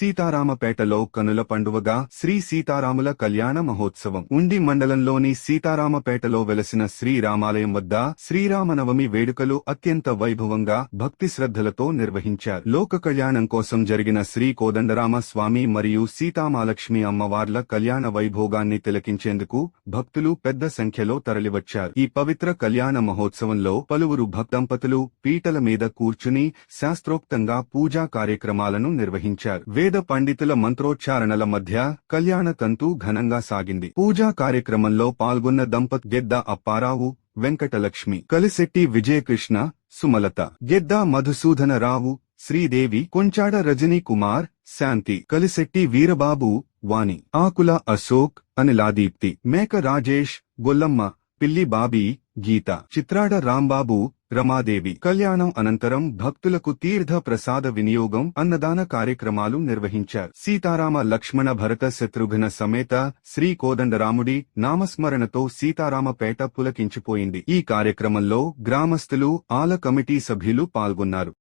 సీతారామపేటలో కనుల పండువగా శ్రీ సీతారాముల కళ్యాణ మహోత్సవం ఉండి మండలంలోని సీతారామపేటలో వెలసిన శ్రీరామాలయం వద్ద శ్రీరామనవమి వేడుకలు అత్యంత వైభవంగా భక్తి శ్రద్ధలతో నిర్వహించారు. లోక కళ్యాణం కోసం జరిగిన శ్రీ కోదండరామ స్వామి మరియు సీతామాలక్ష్మి అమ్మవార్ల కళ్యాణ వైభోగాన్ని తిలకించేందుకు భక్తులు పెద్ద సంఖ్యలో తరలివచ్చారు. ఈ పవిత్ర కళ్యాణ మహోత్సవంలో పలువురు భక్తంపతులు పీటల మీద కూర్చుని శాస్త్రోక్తంగా పూజా కార్యక్రమాలను నిర్వహించారు. వేద పండితుల మంత్రోచ్చారణల మధ్య కళ్యాణ తంతు ఘనంగా సాగింది. పూజా కార్యక్రమంలో పాల్గొన్న గెద్ద అప్పారావు, వెంకటలక్ష్మి, కలిశెట్టి విజయకృష్ణ, సుమలత, గెద్ద మధుసూదనరావు, శ్రీదేవి, కొంచాడ రజనీ కుమార్, శాంతి, కలిశెట్టి వీరబాబు, వాణి, ఆకుల అశోక్, అనిలాదీప్తి, మేక రాజేష్, గొల్లమ్మ, పిల్లి బాబీ, గీత, చిత్రాడ రాంబాబు, రమాదేవి. కళ్యాణం అనంతరం భక్తులకు తీర్థ ప్రసాద వినియోగం, అన్నదాన కార్యక్రమాలు నిర్వహించారు. సీతారామ లక్ష్మణ భరత శత్రుఘ్న సమేత శ్రీ కోదండరాముడి నామస్మరణతో సీతారామపేట పులకించిపోయింది. ఈ కార్యక్రమంలో గ్రామస్తులు, ఆల కమిటీ సభ్యులు పాల్గొన్నారు.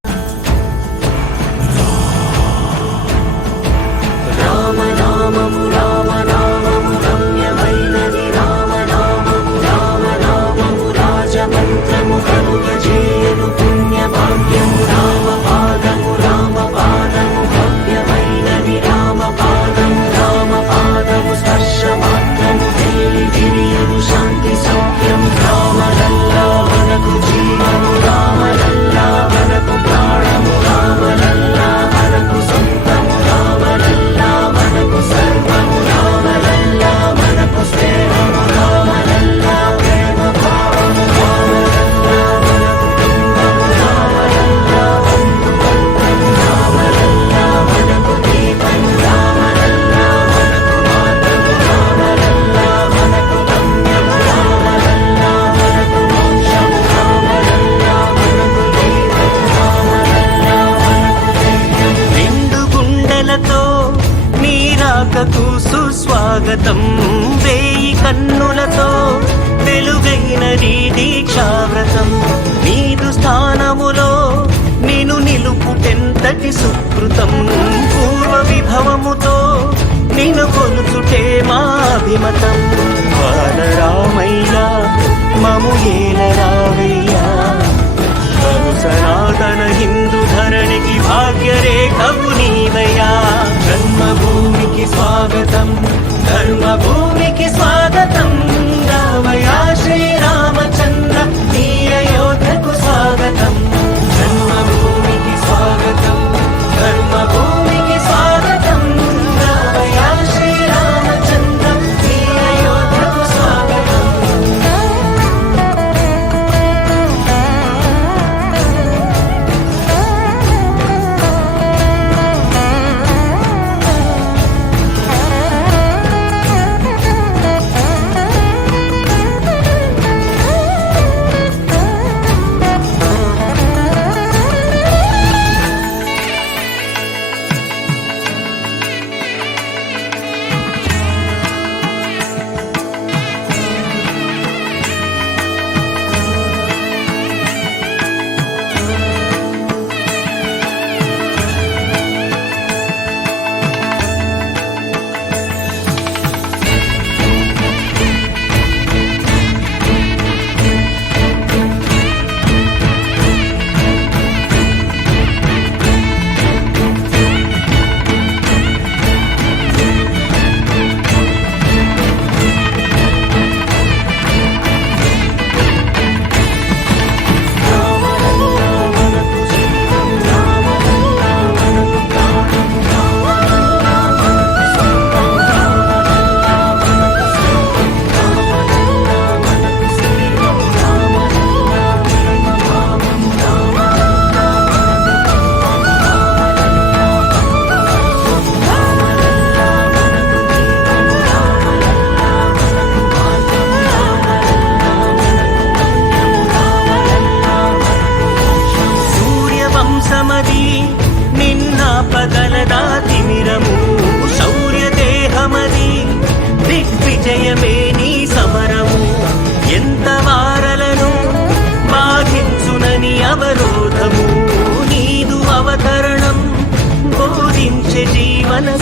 సుస్వాగతం వేయి కన్నులతో వెలుగైన దీక్షావ్రతం నీదు స్థానములో నిను నిలుపుటెంతటి సుకృతం పూర్వ విభవముతో నిను కొలుచుటే మా అభిమతం బాలరామయ్యా మము ఏలరావయ్యా సనాతన హిందూ ధరణికి భాగ్యరేఖవు నీవయ్యా జన్మభూమికి స్వాగతం ధర్మభూమికి స్వాగతం రామయ్యా శ్రీరామచంద్ర నీ అయోధ్యకు స్వాగతం జన్మభూమికి స్వాగతం ధర్మభూమికి స్వాగతం రామయ్యా శ్రీరామచంద్ర నీ అయోధ్యకు స్వాగతం.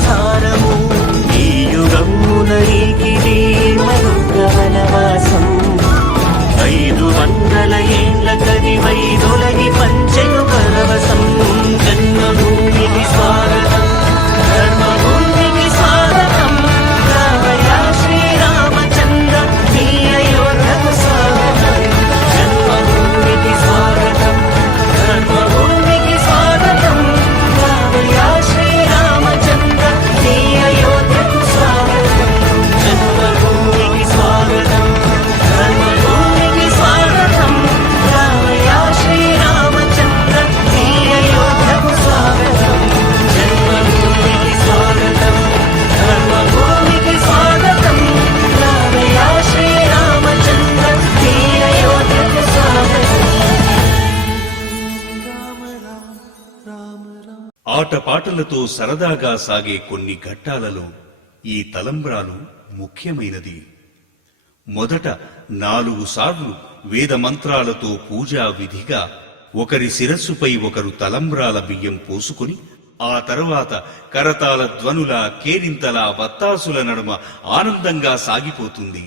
సారము ఈ యుగమున నీకిది మరొక వనవాసం 500 ఏండ్ల కదివైదొలగి పంచెను పరవశం జన్మభూమికి స్వాగతం ధర్మభూమికి స్వాగతం రావయ్యా శ్రీరామచంద్ర నీ అయోధ్యకు స్వాగతం జన్మభూమికి స్వాగతం ధర్మభూమికి స్వాగతం రావయ్యా శ్రీరామచంద్ర నీ అయోధ్యకు స్వాగతం జన్మభూమికి స్వాగతం ధర్మభూమికి స్వాగతం రావయ్యా శ్రీరామచంద్ర నీ అయోధ్యకు స్వాగతం జన్మభూమికి స్వాగతం ధర్మభూమికి స్వాగతం రావయ్యా శ్రీరామచంద్ర నీ అయోధ్యకు స్వాగతం ఆటపాటలతో సరదాగా సాగే కొన్ని ఘట్టాలలో ఈ తలంబ్రాలు ముఖ్యమైనది. మొదట 4 సార్లు వేద మంత్రాలతో పూజా విధిగా ఒకరి శిరస్సుపై ఒకరు తలంబ్రాల బియ్యం పోసుకుని ఆ తరువాత కరతాళ ధ్వనుల కేరింతల వత్తాసుల నడుమ ఆనందంగా సాగిపోతుంది.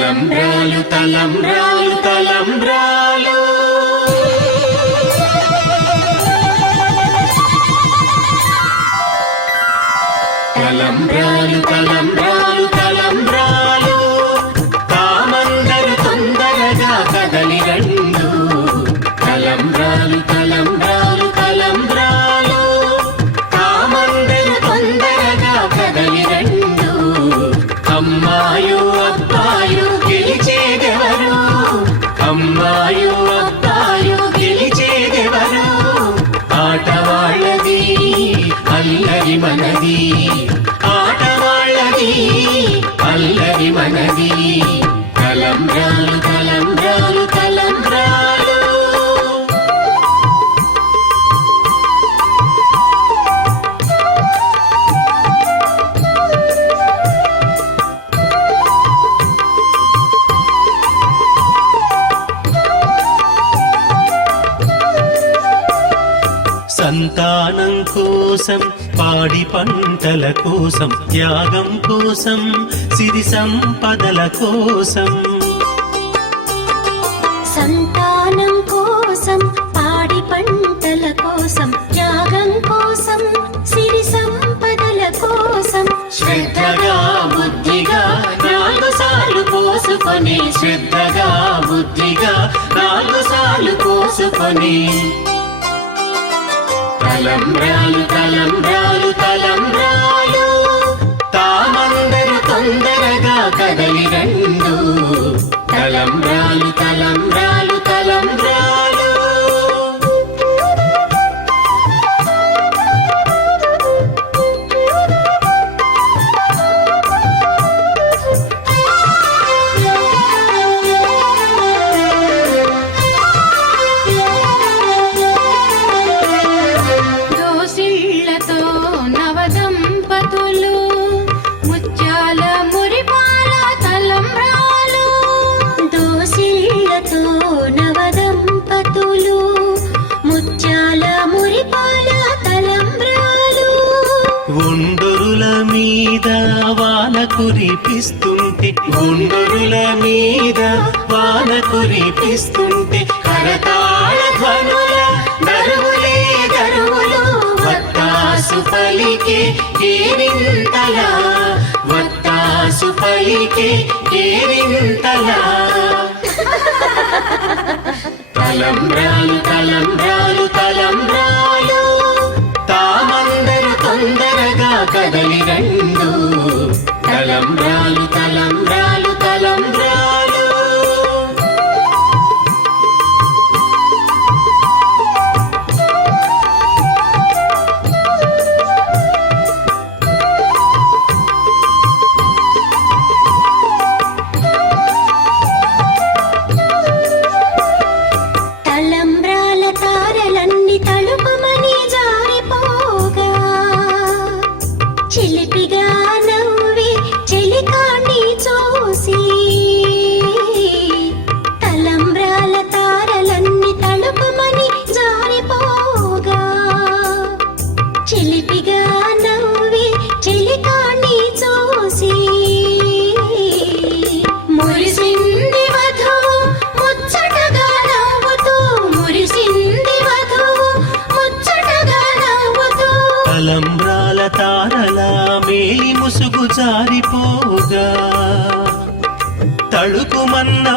తలంబ్రాలు తలంబ్రాలు తలంబ్రాలు తలంబ్రాలు తలంబ్రాలు తలంబ్రాలు తామందరు తొందరగా కదలి రండు తలంబ్రాలు తలంబ్రాలు తలంబ్రాలు తామందరు తొందరగా కదలి రండు అమ్మాయు అబ్బాయు గెలిచేదెవరు అమ్మాయు అబ్బాయు గెలిచేదెవరు ఆటవాళ్ళది అల్లరి మనది ఆటవాళ్ళది అల్లరి మనది తలంబ్రాలు తలంబ్రాలు తలంబ్రాలు సంతానం కోసం పాడి పంటల కోసం త్యాగం కోసం సిరి సంపదల కోసం సంతానం కోసం పాడి పంటల కోసం త్యాగం కోసం సిరి సంపదల కోసం శ్రద్ధగా బుద్ధిగా 4 సార్లు పోసుకొని శ్రద్ధగా బుద్ధిగా 4 సార్లు పోసుకొని తలంబ్రాలు తలంబ్రాలు తలంబ్రాలు తామందరు తొందరగా కదలి రండు తలంబ్రాలు తలంబ్రాలు తలంబ్రాలు దోసిళ్లతో నవదంపతులు ముత్యాల మురిపాల తలంబ్రాలు దోసిళ్లతో నవదంపతులు ముత్యాల మురిపాల తలంబ్రాలు గుండురుల మీద వాన కురిపిస్తుంటే గుండురుల మీద వాన కురిపిస్తుంటే కరతాళ ధ్వనుల దరువులే దరువులు వత్తాసు పలికే కేరింతలా వత్తాసు పలికే కేరింతలా తలంబ్రాలు తలంబ్రాలు తలంబ్రాలు తామందరు తొందరగా కదలి రండు తలంబ్రాలు తలంబ్రాలు తలంబ్రాలు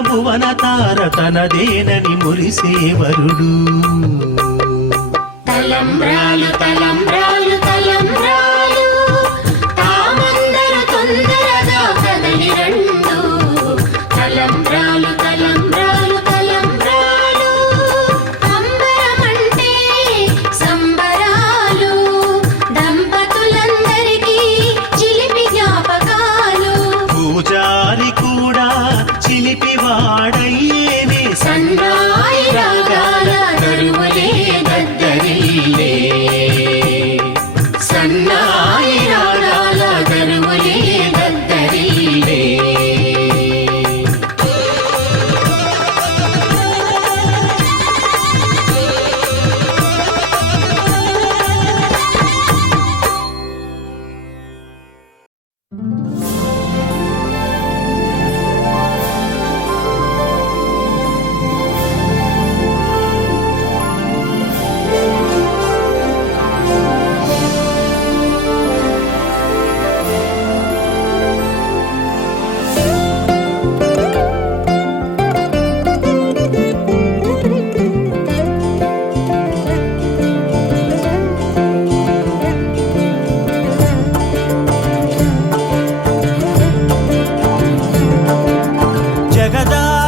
భువన తార తనదేనని మురిసేవరుడు. తలంబ్రాలు తలంబ్రాలు తలంబ్రాలు తామందరు తొందరగా కదలి రండు. తలంబ్రాలు తలంబ్రాలు తలంబ్రాలు అంబరమంటే సంబరాలు. దంపతులందరికీ చిలిపి జ్ఞాపకాలు. పూజారి కూడా చిలిపి వాడయ్యేనే సన్నాయి రాగాల దరువులే దద్దరిల్లే. సన్నాయి రాగాల దరువులే దద్దరిల్లే.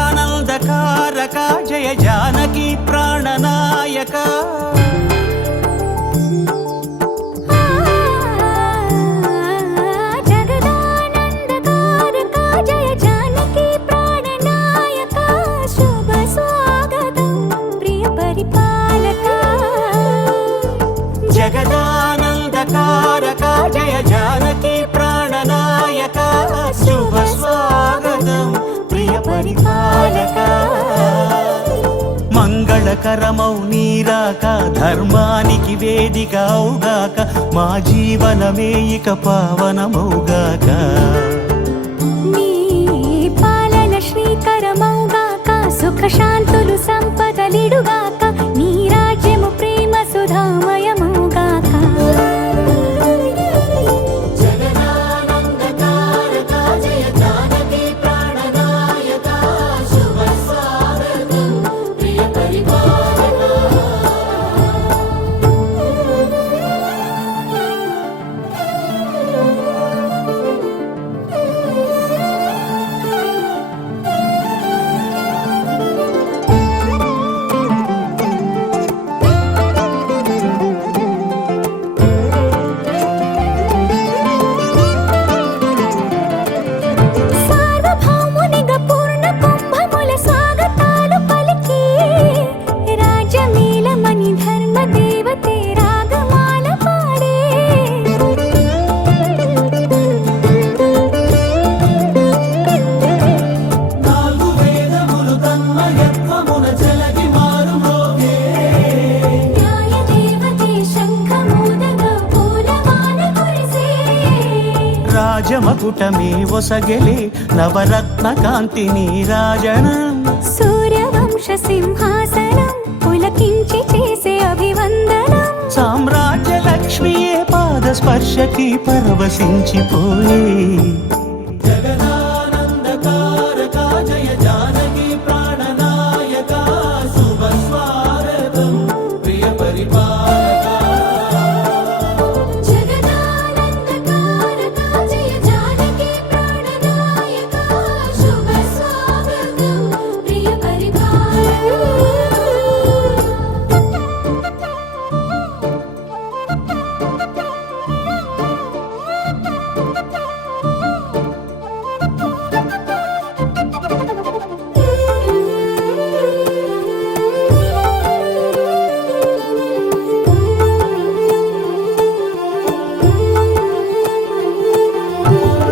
జగదానందకారక జయ జానకి ప్రాణనాయక. జగదానందకారక జయ జానకి ప్రాణనాయక. శుభ స్వాగతం ప్రియ పరిపాలక. జగదానందకారక జయ జానకి ప్రాణనాయక. శుభ స్వాగతం ప్రియ పరిపాలక. మంగళకరమౌ నీరాక ధర్మానికి వేదిక అవుగాక. మా జీవనమే ఇక పావనమౌగాక. నీ పాలన శ్రీకరమౌగాక. సుఖ శాంతులు సంపదలిడుగాక. నీ రాజ్యము ప్రేమ సుధామయమౌగాక. జగదానందకారక జయ జానకి ప్రాణనాయక. శుభ స్వాగతం ప్రియ పరిపాలక. సార్వభౌమునిగా పూర్ణ కుంభముల స్వాగతాలు పలికి. రాజమేళమణి ధర్మ దేవతే రాగమాల పాడే. నాలుగు వేదములు తన్మయత్వమున జలగి మారుమోగే. న్యాయ దేవతే శంఖమూదగా పూలవాన కురిసే. రాజమకుటమే ఒసగెలే నవరత్న కాంతి నీరాజనం. సూర్యవంశ సింహాసనం పులకించి చేసే అభివందనం. సామ్రాజ్య లక్ష్మియే పాద స్పర్శకి పరవశించిపోయే. జగదానందకారక జయ జానకి ప్రాణనాయక. శుభ స్వాగతం ప్రియ పరిపాలక. జగదానందకారక జయ జానకి ప్రాణనాయక. శుభ స్వాగతం ప్రియ పరిపాలక.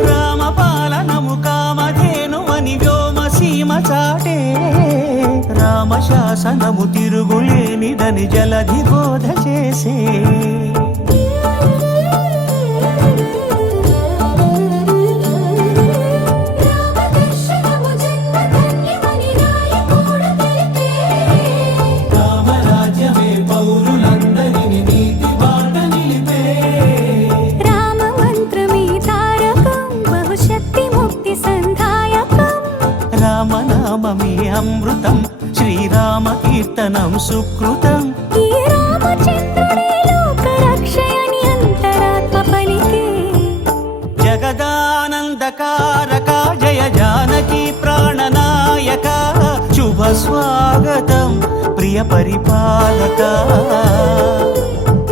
రామపాలనము కామధేనువని వ్యోమసీమ చాటే. రామశాసనము తిరుగులేనిదని జలధి బోధ చేసే. రామదర్శనము జన్మధన్యమని నాయకుడు తెలిపే. రామరాజ్యమే పౌరులందరిని నీతి బాట నిలిపే. రామ మంత్రమే తారకం బహుశక్తి ముక్తి సంధాయకం. రామనామమే నామమే అమృతం, శ్రీరామ కీర్తనం సుకృతం. ఈ రామచంద్రుడే లోక రక్షయని అంతరాత్మ పలికే. జగదానందకారక జయ జానకి ప్రాణనాయక, శుభ స్వాగతం ప్రియ పరిపాలక.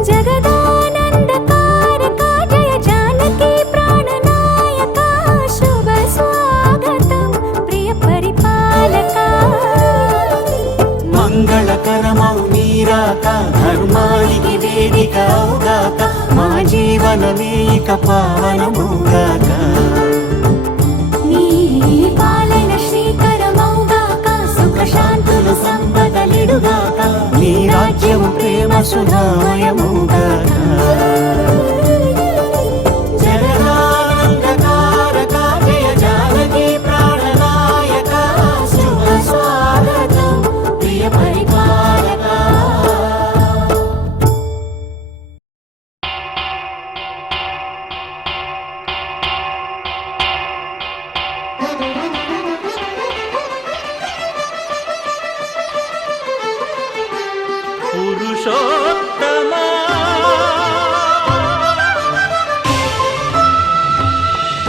జగదానందకారక జయ జానకి ప్రాణనాయక, శుభ స్వాగతం ప్రియ పరిపాలక. మంగళకరమౌ నీరాక, ధర్మానికి వేదిక అవుగాక, మా జీవనమే ఇక పావనముగాక. నీ పాలన శ్రీకరమౌగాక, సుఖ శాంతులు సంపదలిడుగాక, నీ రాజ్యము ప్రేమ సుధామయముగాక. జగదానందకారక జయ జానకి ప్రాణనాయక, శుభ స్వాగతం ప్రియ పరిపాలక. పురుషోత్తమా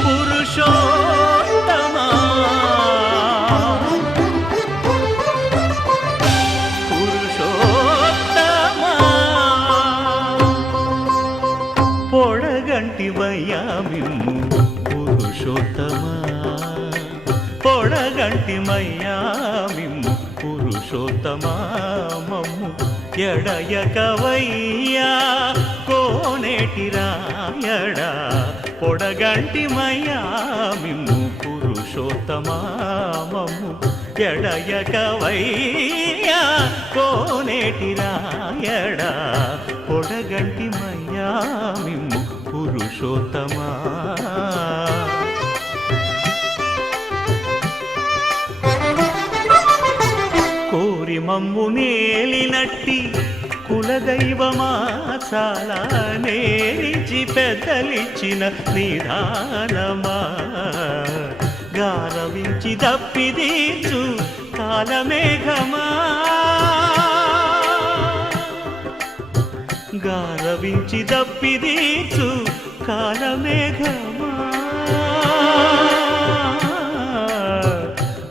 పురుషోత్తమా పురుషోత్తమా, పొడగంటివయ్యా మిమ్ము పురుషోత్తమా, పొడగంటిమయ్యా మిమ్ము పురుషోత్తమా, మమ్ము ఎడయకవయ్యా కోనేటి రాయడా, పొడగంటిమయ్యా మిమ్ము పురుషోత్తమా, మమ్ము ఎడయకవయ్యా కోనేటి రాయడా, పొడగంటిమయ్యా మిమ్ము పురుషోత్తమా. కోరి మమ్ము నేలినట్టి కులదైవమా, చాలా నేరిచి పెద్దలిచ్చిన నిదానమా, గారవించి దప్పిదీచు కాలమేఘమా, గారవించి దప్పిదీచు కాలమేఘమా,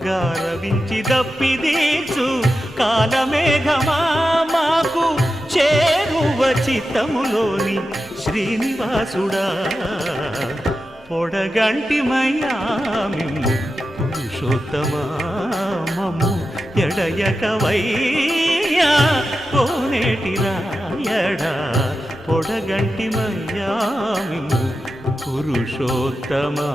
గారవించి దప్పిదీచు కాలమేఘమా, మాకు చేరువ చిత్తములోని శ్రీనివాసుడా, పొడగంటిమయ్యా మిమ్ము పురుషోత్తమా, మమ్ము ఎడయకవయ్యా కోనేటి రాయడా, పొడగంటిమయ్యా మిమ్ము పురుషోత్తమా.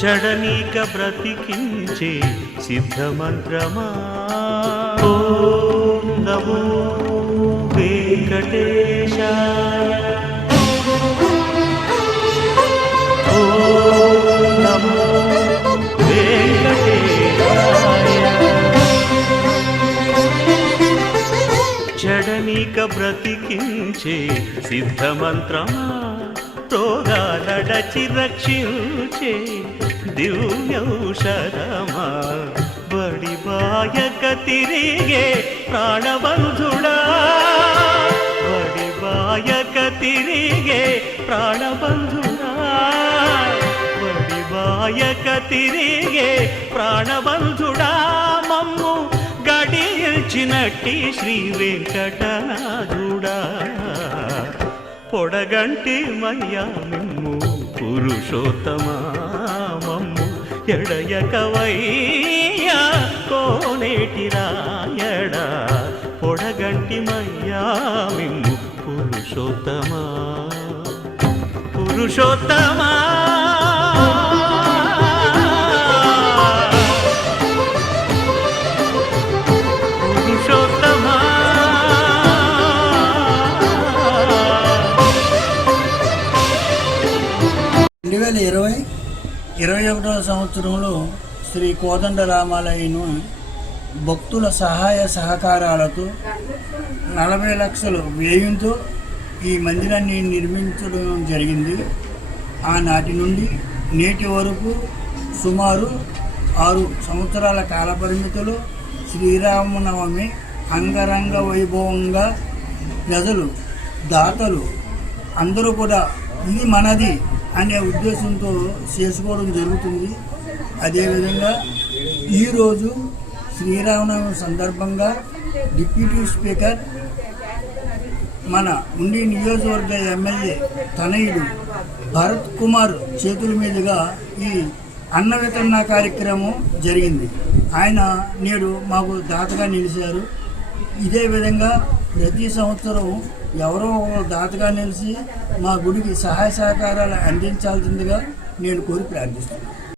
చడనీక బ్రతికించే సిద్ధమంత్రమా, ఓం నమో వెంకటేశాయ, ఓం నమో వెంకటేశాయ. చడనీక బ్రతికించే సిద్ధమంత్రమా, రోగాలడచి రక్షించే దివ్యౌషధమా, బడిబాయక తిరిగే ప్రాణబంధుడా, బడిబాయక తిరిగే ప్రాణబంధుడా, బడిబాయక తిరిగే ప్రాణబంధుడా, మమ్ము గడియల్చినట్టి శ్రీ వెంకటనాథుడా, పొడగంటి మయ్యా మిమ్ము పురుషోత్తమా, మమ్ము ఎడయకవయ్యా కోనేటి రాయడా, పొడగంటి మయ్యా మిమ్ము పురుషోత్తమా, పురుషోత్తమా. పురుషోత్తమా 2020-21 సంవత్సరంలో శ్రీ కోదండ రామాలయను భక్తుల సహాయ సహకారాలతో 40 లక్షలు వ్యయంతో ఈ మందిరాన్ని నిర్మించడం జరిగింది. ఆనాటి నుండి నేటి వరకు సుమారు 6 సంవత్సరాల కాల పరిమితిలో శ్రీరామనవమి అంగరంగ వైభవంగా ప్రజలు దాతలు అందరూ కూడా ఇది మనది అనే ఉద్దేశంతో చేసుకోవడం జరుగుతుంది. అదేవిధంగా ఈరోజు శ్రీరామనవమి సందర్భంగా డిప్యూటీ స్పీకర్ మన ఉండి నియోజకవర్గ ఎమ్మెల్యే తనయుడు భరత్ కుమార్ చేతుల మీదుగా ఈ అన్న వితరణ కార్యక్రమం జరిగింది. ఆయన నేడు మాకు దాతగా నిలిచారు. ఇదే విధంగా ప్రతి సంవత్సరం ఎవరో దాతగా నిలిచి మా గుడికి సహాయ సహకారాలు అందించాల్సిందిగా నేను కోరి ప్రార్థిస్తున్నాను.